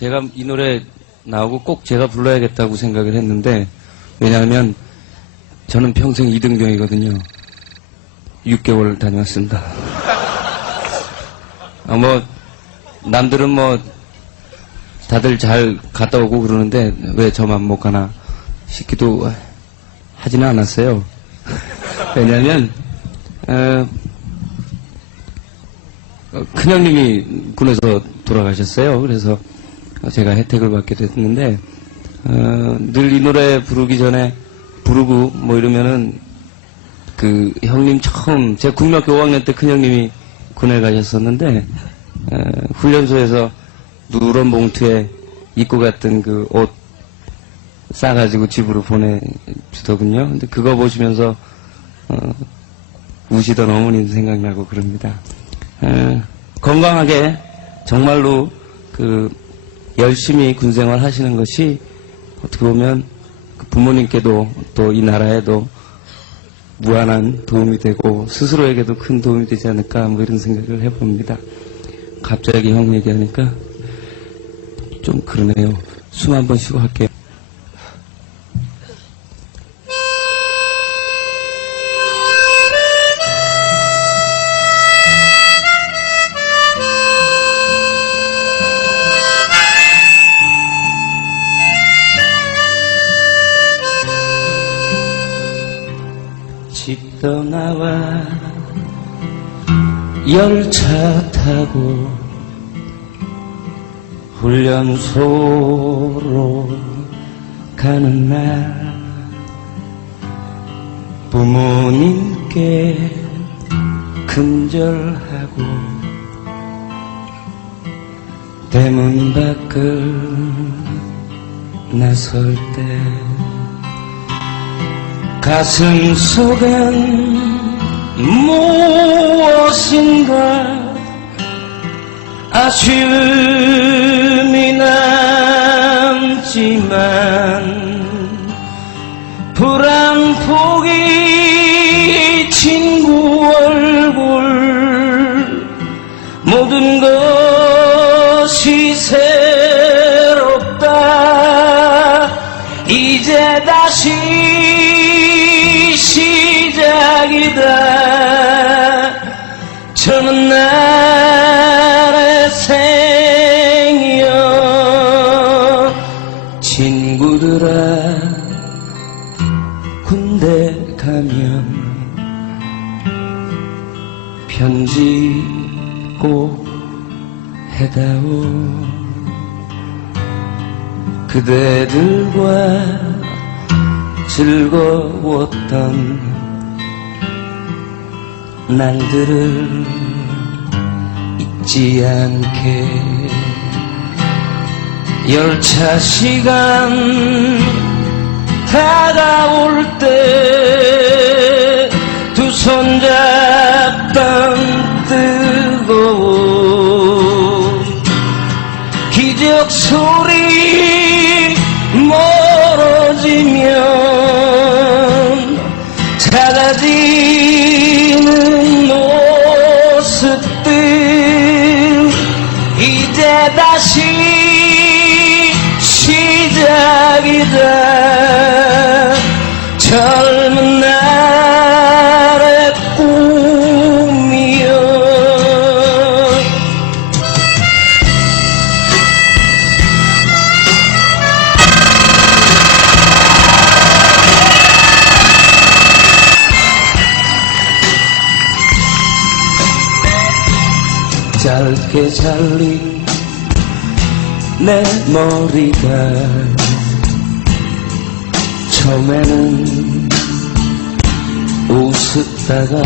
제가 이 노래 나오고 꼭 제가 불러야겠다고 생각을 했는데, 왜냐하면 저는 평생 이등병이거든요. 6개월 다녀왔습니다. 아, 뭐, 남들은 뭐, 다들 잘 갔다 오고 그러는데, 왜 저만 못 가나 싶기도 하지는 않았어요. 왜냐면, 어, 어, 큰형님이 군에서 돌아가셨어요. 그래서 제가 혜택을 받게 됐는데, 어, 늘 이 노래 부르기 전에 부르고 뭐 이러면은 그 형님 처음, 제가 국민학교 5학년 때 큰 형님이 군에 가셨었는데, 어, 훈련소에서 누런 봉투에 입고 갔던 그 옷 싸가지고 집으로 보내주더군요. 근데 그거 보시면서, 어, 우시던 어머니도 생각나고 그럽니다. 에, 건강하게 정말로 그 열심히 군생활 하시는 것이 어떻게 보면 그 부모님께도 또 이 나라에도 무한한 도움이 되고 스스로에게도 큰 도움이 되지 않을까 뭐 이런 생각을 해봅니다. 갑자기 형 얘기하니까 좀 그러네요. 숨 한 번 쉬고 할게요. 집 떠나와 열차 타고 훈련소로 가는 날 부모님께 근절하고 대문 밖을 나설 때 가슴 속엔 무엇인가 아쉬움이 남지만 불안 포기 친구 얼굴 모든 것이 새롭다. 이제 다시 시작이다. 젊은 날의 생이여 친구들아 군대 가면 편지 꼭 해다오. 그대들과 즐거웠던 날들을 잊지 않게. 열차 시간 다가올 때 두 손잡 짧게 잘린 내 머리가 처음에는 웃었다가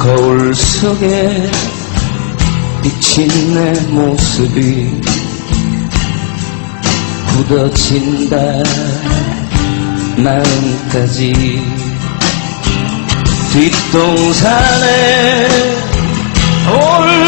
거울 속에 비친 내 모습이 굳어진다. 마음까지 뒷동산에 올